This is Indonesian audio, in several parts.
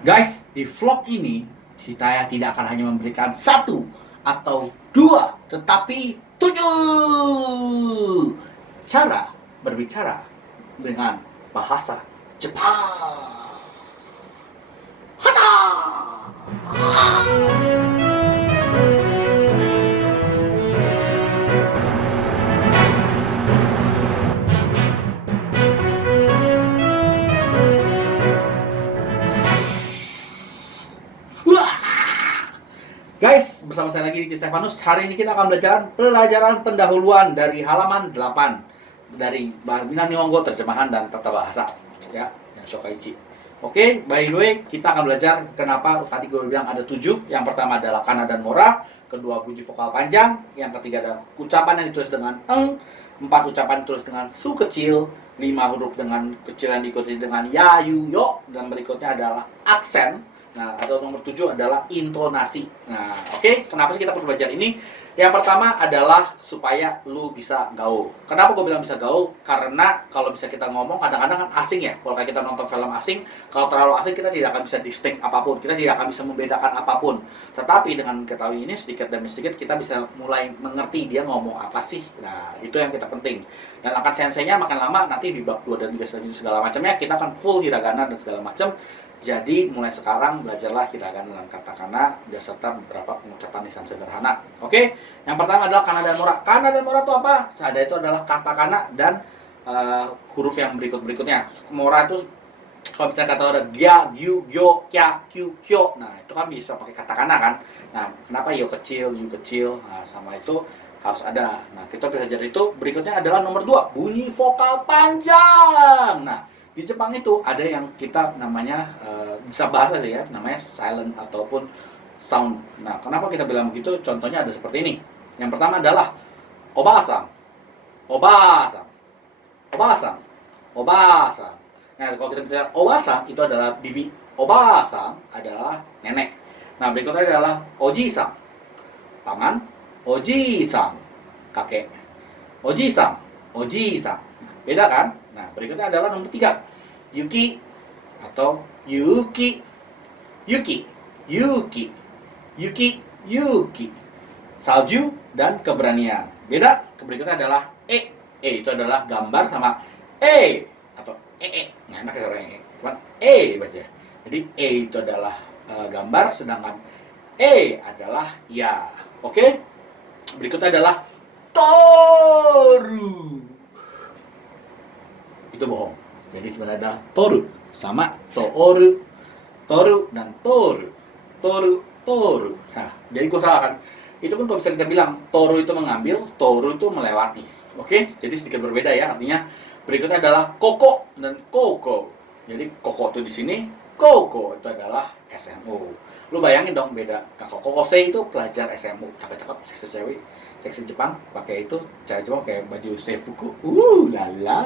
Guys, di vlog ini kita tidak akan hanya memberikan satu atau dua, tetapi tujuh cara berbicara dengan bahasa Jepang. Hata! Guys, bersama saya lagi Diki Stefanus. Hari ini kita akan belajar pelajaran pendahuluan dari halaman 8 dari Bahasa Nihongo, terjemahan dan tata bahasa ya, yang Shokaichi. Oke, by the way, kita akan belajar kenapa tadi gue bilang ada 7. Yang pertama adalah kana dan mora, kedua bunyi vokal panjang, yang ketiga adalah ucapan yang ditulis dengan eng, 4 ucapan ditulis dengan su kecil, 5 huruf dengan kecil yang diikuti dengan ya, yu, yo, dan berikutnya adalah aksen. Nah, atau nomor 7 adalah intonasi. Nah, oke, kenapa sih kita perlu belajar ini? Yang pertama adalah supaya lu bisa gaul. Kenapa gue bilang bisa gaul? Karena kalau bisa kita ngomong kadang-kadang kan asing ya. Kalau kayak kita nonton film asing, kalau terlalu asing kita tidak akan bisa distinct apapun. Kita tidak akan bisa membedakan apapun. Tetapi dengan ketahui ini sedikit demi sedikit kita bisa mulai mengerti dia ngomong apa sih. Nah, itu yang kita penting. Dan akan senseinya makin lama nanti di bab 2 dan 3 selanjutnya segala macamnya kita akan full hiragana dan segala macam. Jadi mulai sekarang belajarlah hiragana dan katakana beserta beberapa pengucapan lisan sederhana. Oke, yang pertama adalah kana dan mora. Kana dan mora itu apa? Ada itu adalah katakana dan huruf yang berikutnya. Mora itu kalau misalnya kata orang gya, gyu, gyo, kya, kyu, kyo. Nah, itu kan bisa pakai katakana kan. Nah, kenapa yo kecil, yu kecil? Nah, sama itu harus ada. Nah, kita belajar itu. Berikutnya adalah nomor 2, bunyi vokal panjang. Nah, di Jepang itu ada yang kita namanya bisa bahasa sih ya, namanya silent ataupun sound. Nah, kenapa kita bilang begitu? Contohnya ada seperti ini. Yang pertama adalah obasang, obasang, obasang, obasang. Nah, kalau kita bicara obasang itu adalah bibi, obasang adalah nenek. Nah, berikutnya adalah oji-sang, paman, oji-sang, kakek, oji-sang, oji-sang. Beda kan? Nah, berikutnya adalah nomor 3, Yuki atau Yuki, Yuki, Yuki, Yuki, Yuki. Salju dan keberanian. Beda. Berikutnya adalah E. E itu adalah gambar sama E atau E. Nah, enak ya orang E. Cuman E baca. Jadi E itu adalah gambar, sedangkan E adalah ya. Oke? Berikutnya adalah Toru. Itu bohong. Jadi sebenarnya ada toru sama tooru, toru dan toru, toru, toru. Nah, jadi gue salah kan? Itu pun kalau bisa kita bilang toru itu mengambil, toru itu melewati. Oke, jadi sedikit berbeda ya artinya. Berikutnya adalah koko dan koko. Jadi koko itu di sini, koko itu adalah SMU. Lu bayangin dong beda. Kakak kokose itu pelajar SMU, cakep-cakep, seksi cewek, seksi Jepang, pakai itu, cewek Jepang pakai baju seifuku. Lala.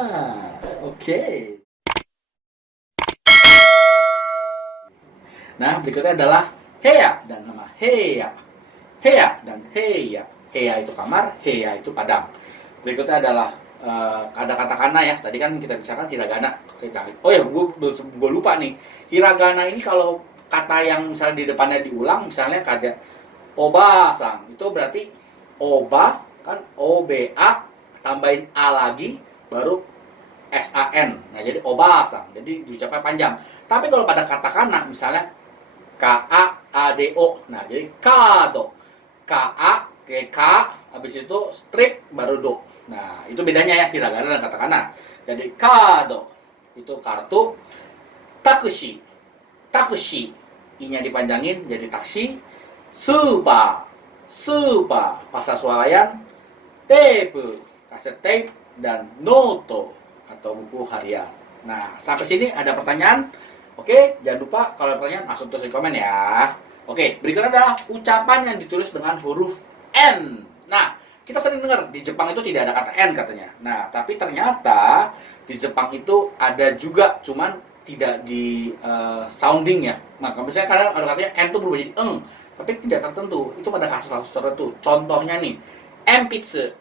Oke. Nah, berikutnya adalah heya dan nama heya. Heya dan heya. Heya itu kamar, heya itu padang. Berikutnya adalah ada katakana ya. Tadi kan kita bicarakan hiragana. Oh ya, gue lupa nih. Hiragana ini kalau kata yang misalnya di depannya diulang, misalnya kata oba-sang, itu berarti oba kan OBA tambahin A lagi baru SAN. Nah, jadi oba-sang. Jadi diucapkan panjang. Tapi kalau pada katakana misalnya KAADO. Nah, jadi kado. KA ke K habis itu strip baru do. Nah, itu bedanya ya hiragana dan katakana. Jadi kado itu kartu, takushi, takushi I-nya dipanjangin jadi taksi, supa, supa pasar swalayan, tape, kaset tape, dan noto atau buku harian. Nah, sampai sini ada pertanyaan? Oke, jangan lupa kalau ada pertanyaan langsung tulis di komen ya. Oke, berikutnya adalah ucapan yang ditulis dengan huruf N. Nah, kita sering dengar di Jepang itu tidak ada kata N katanya. Nah, tapi ternyata di Jepang itu ada juga, cuman tidak di sounding ya. Maka misalnya kadang ada katanya N itu berubah jadi eng, tapi tidak tertentu. Itu pada kasus-kasus tertentu. Contohnya nih, enpitsu,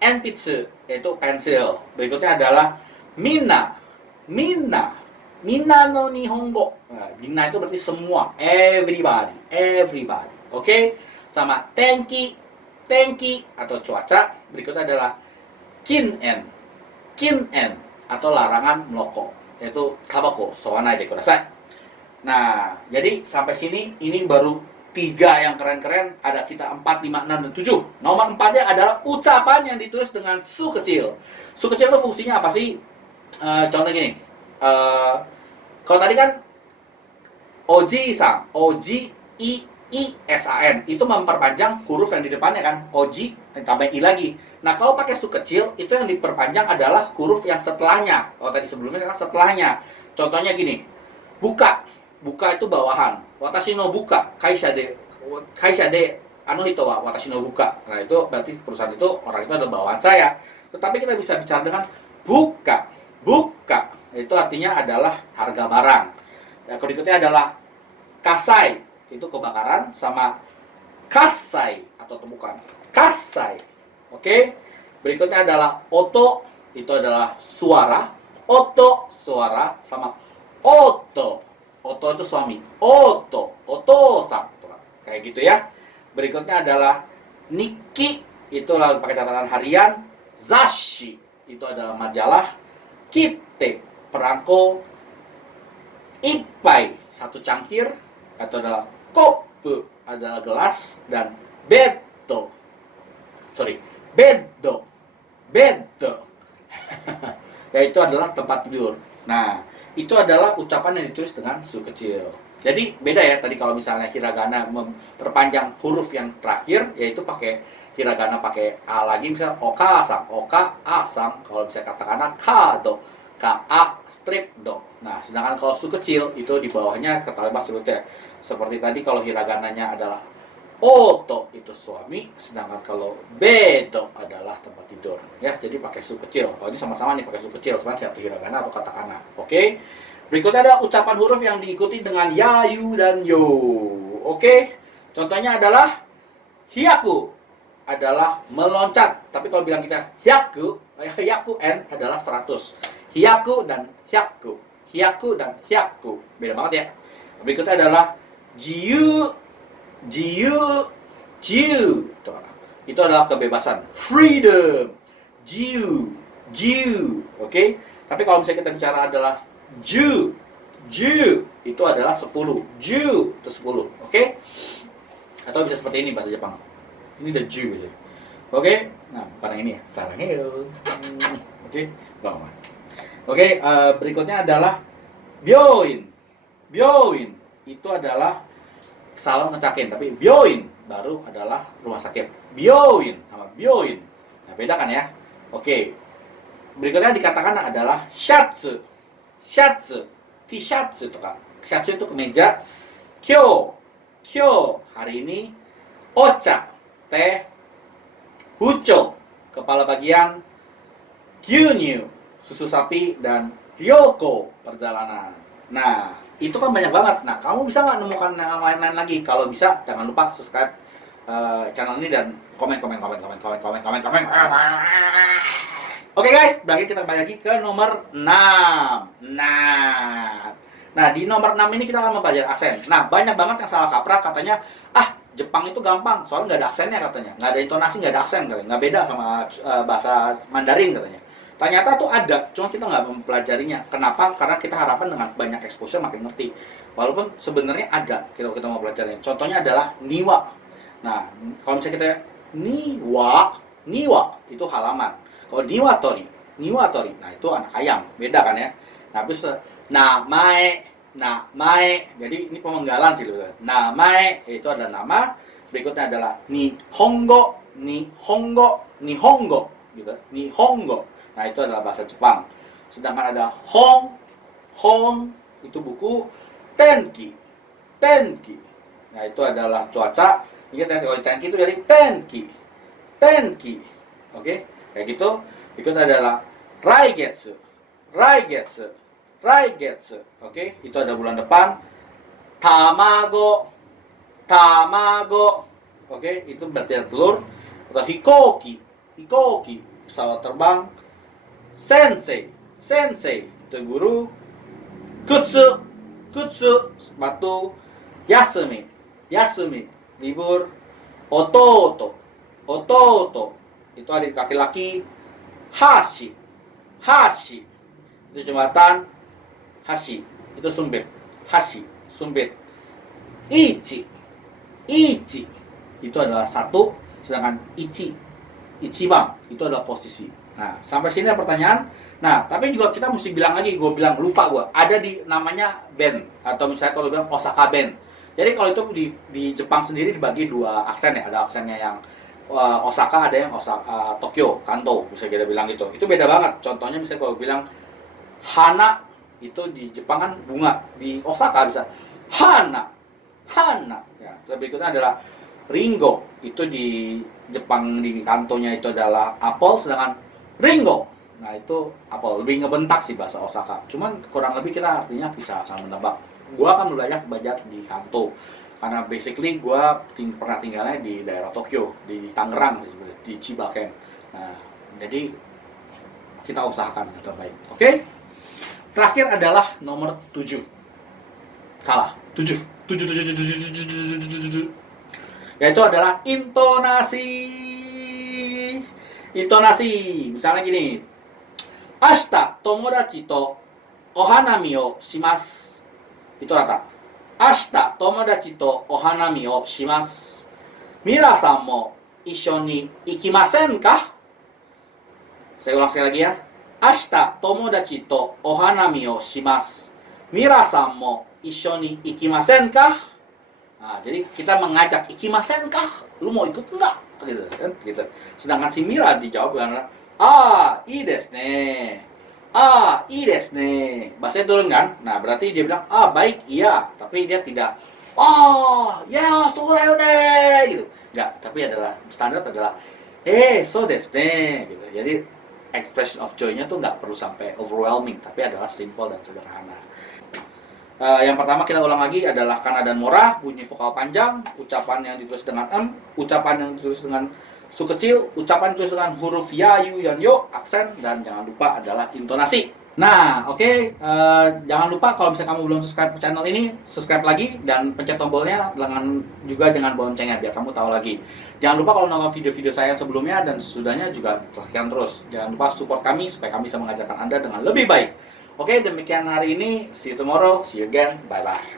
enpitsu yaitu pensil. Berikutnya adalah mina, mina. Minna no Nihongo. Nah, minna itu berarti semua, everybody, everybody. Oke? Sama tenki, tenki atau cuaca. Berikutnya adalah kin-en. Kin-en atau larangan merokok, yaitu tabako, sowanai de kudasai. Nah, jadi sampai sini ini baru 3 yang keren-keren. Ada kita 4, 5, 6, dan 7. Nomor 4-nya adalah ucapan yang ditulis dengan su kecil. Su kecil itu fungsinya apa sih? Contoh gini. Kalau tadi kan Oji-san, O-J-I-I-S-A-N, itu memperpanjang huruf yang di depannya kan. Oji, tambah I lagi. Nah, kalau pakai su kecil, itu yang diperpanjang adalah huruf yang setelahnya. Kalau tadi sebelumnya kan setelahnya. Contohnya gini. Buka. Buka itu bawahan. Watashi no buka. Kaisha de hito wa watashi no buka. Nah, itu berarti perusahaan itu, orang itu adalah bawahan saya. Tetapi kita bisa bicara dengan buka. Buka. Itu artinya adalah harga barang. Yang berikutnya adalah kasai. Itu kebakaran. Sama kasai atau temukan. Kasai. Oke. Berikutnya adalah oto. Itu adalah suara. Oto, suara. Sama oto. Oto itu suami. Oto, oto-san. Kayak gitu ya. Berikutnya adalah nikki. Itu lalu pakai catatan harian. Zashi. Itu adalah majalah. Kite, perangko. Ippai, satu cangkir. Itu adalah kopu, adalah gelas. Dan bedo. Bedo. Yaitu adalah tempat tidur. Nah, itu adalah ucapan yang ditulis dengan su kecil. Jadi beda ya, tadi kalau misalnya hiragana memperpanjang huruf yang terakhir, yaitu pakai hiragana pakai a lagi, misalnya oka-san, oka-a-san. Kalau bisa katakana kado, ka-a strip do. Nah, sedangkan kalau su kecil itu di bawahnya kalimat sebutnya. Seperti tadi kalau hiragananya adalah oto itu suami, sedangkan kalau bedo adalah tempat tidur. Ya, jadi pakai su kecil. Kalau ini sama-sama nih pakai su kecil, cuma satu hiragana atau katakana. Oke. Berikutnya ada ucapan huruf yang diikuti dengan ya, yu, dan yo. Oke. Contohnya adalah hiyaku adalah meloncat. Tapi kalau bilang kita hiyaku n adalah 100. Hiyaku dan hyaku. Hiyaku dan hyaku. Beda banget ya. Berikutnya adalah jiu. Itu adalah kebebasan. Freedom. Jiu. Oke. Tapi kalau misalnya kita bicara adalah ju itu adalah 10. Ju itu 10. Oke. Atau bisa seperti ini bahasa Jepang. Ini udah ju aja. Oke. Nah, bukan yang ini ya. Sarangheyo. Oke. Bawah. Oke, berikutnya adalah byoin. Byoin itu adalah salam ngecakin, tapi byoin baru adalah rumah sakit. Byoin sama byoin. Nah, beda kan ya? Oke. Berikutnya dikatakan adalah shatsu. Shatsu, t-shirts itu kan. Shatsu itu kemeja. Kyo hari ini. Ocha, teh. Hucho, kepala bagian. Gyunyu, susu sapi. Dan ryoko, perjalanan. Nah, itu kan banyak banget. Nah, kamu bisa nggak nemukan yang lain-lain lagi? Kalau bisa, jangan lupa subscribe channel ini dan komen. Oke guys, berarti kita kembali lagi ke nomor 6. Nah, di nomor 6 ini kita akan mempelajari aksen. Nah, banyak banget yang salah kaprah katanya, Jepang itu gampang, soalnya nggak ada aksennya katanya. Nggak ada intonasi, nggak ada aksen katanya. Nggak beda sama bahasa Mandarin katanya. Ternyata tuh ada, cuma kita nggak mempelajarinya. Kenapa? Karena kita harapan dengan banyak exposure makin ngerti. Walaupun sebenarnya ada, kalau kita mau pelajari. Contohnya adalah niwa. Nah, kalau misalnya kita niwa itu halaman. Kalau niwatori, nah itu anak ayam, beda kan ya. Nah, terus namae, jadi ini pemenggalan sih sebetulnya. Namae itu adalah nama. Berikutnya adalah nihongo, gitu. Nihongo. Nah, itu adalah bahasa Jepang. Sedangkan ada hong itu buku. Tenki. Nah, itu adalah cuaca. Ingat ya, kalau tenki itu dari tenki. Oke, kayak gitu. Berikutnya adalah raigetsu. Oke, itu ada bulan depan. Tamago. Oke, itu berarti telur. Atau hikoki, pesawat terbang. Sensei itu guru. Kutsu, kutsu, sepatu. Yasumi, yasumi, libur. Ototo, ototo, itu adik laki-laki. Hashi, hashi, itu jembatan. Hashi, itu sumbit. Hashi, sumbit. Ichi, ichi, itu adalah satu, sedangkan ichi, ichiban, itu adalah posisi. Nah, sampai sini ada pertanyaan. Nah, tapi juga kita mesti bilang lagi, gue bilang lupa gue, ada di namanya ben, atau misalnya kalau bilang Osaka ben. Jadi kalau itu di Jepang sendiri dibagi dua aksen ya, ada aksennya yang Osaka, ada yang Osaka, Tokyo, Kanto, bisa kita bilang gitu. Itu beda banget. Contohnya misalnya kalau bilang hana, itu di Jepang kan bunga, di Osaka bisa hana, hana. Ya, berikutnya adalah ringo, itu di Jepang di Kantonya itu adalah apel, sedangkan ringo, nah itu apel, lebih ngebentak sih bahasa Osaka. Cuman kurang lebih kita artinya bisa akan menebak. Gua akan belajar di Kanto karena basically gua pernah tinggalnya di daerah Tokyo, di Tangerang, di Chibaken. Nah, jadi kita usahakan yang terbaik. Oke? Terakhir adalah nomor 7. Salah, 7. 7. Yaitu adalah intonasi. Intonasi. Misalnya gini. Ashita tomodachi to ohanami o shimasu. Itu rata. Ashita tomodachi to ohanami o shimasu. Minasan mo issho ni ikimasen ka? Saya ulang sekali lagi ya. Ashita tomodachi to ohanami o shimasu. Minasan mo issho ni ikimasen ka? Nah, jadi kita mengajak ikimasen kah? Lu mau ikut enggak? Gitu kan, gitu. Sedangkan si Mira dijawab dengan ii desu ne. Ii desu ne. Bahasanya turun kan? Nah, berarti dia bilang, baik, iya. Tapi dia tidak, ya, so da yo ne. Gitu. Enggak, tapi adalah, standar adalah, so desu ne. Gitu. Jadi, expression of joy-nya tuh nggak perlu sampai overwhelming, tapi adalah simple dan sederhana. Yang pertama kita ulang lagi adalah kana dan mora, bunyi vokal panjang, ucapan yang ditulis dengan ucapan yang ditulis dengan su kecil, ucapan ditulis dengan huruf ya, yu, yan, yo, aksen, dan jangan lupa adalah intonasi. Nah, oke. Jangan lupa kalau misalnya kamu belum subscribe ke channel ini, subscribe lagi dan pencet tombolnya dengan loncengnya biar kamu tahu lagi. Jangan lupa kalau nonton video-video saya sebelumnya dan sesudahnya juga tekan terus. Jangan lupa support kami supaya kami bisa mengajarkan Anda dengan lebih baik. Oke, demikian hari ini. See you tomorrow. See you again. Bye-bye.